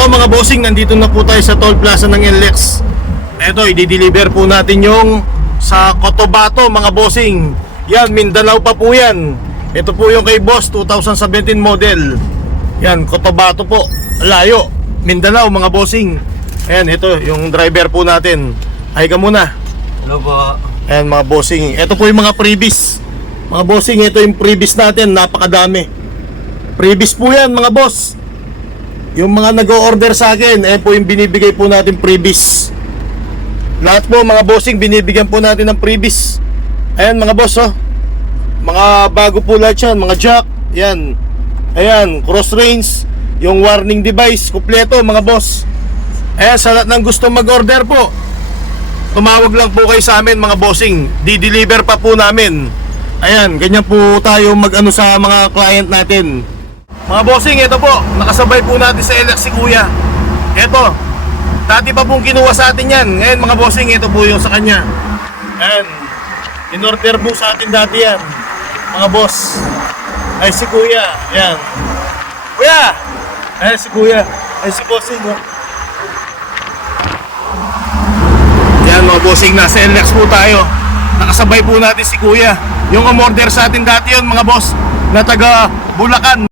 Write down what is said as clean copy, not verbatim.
Eto mga bossing, nandito na po tayo sa toll plaza ng NLEX. Eto, i-deliver po natin yung sa Cotabato mga bossing. Yan, Mindanao pa po yan. Ito po yung kay Boss 2017 model. Yan, Cotabato po, layo, Mindanao mga bossing. Ayan, ito yung driver po natin. Ay ka muna. Hello po. Ayan mga bossing, ito po yung mga freebies. Mga bossing, ito yung freebies natin, napakadami. Freebies po yan mga boss. Yung mga nag-o-order sa akin, po yung binibigay po natin freebies. Lahat po mga bossing, binibigyan po natin ng freebies. Ayan mga boss, oh. Mga bago po lahat yan, mga jack. Yan. Ayan, cross range. Yung warning device, kumpleto mga boss. Ayan, sa lahat ng gusto mag-order po, tumawag lang po kayo sa amin mga bossing. Di-deliver pa po namin. Ayan, ganyan po tayo mag-ano sa mga client natin. Mga bossing, ito po, nakasabay po natin sa NLEX si Kuya. Ito, dati pa pong kinuha sa atin yan. Ngayon mga bossing, ito po yung sa kanya. Ayan, in-order po sa atin dati yan, mga boss. Ay si Kuya, ayan. Kuya! Ayan si Kuya, ay si bossing, oh. Ayan mga bossing, nasa NLEX po tayo. Nakasabay po natin si Kuya. Yung umorder sa atin dati yun mga boss, na taga Bulacan.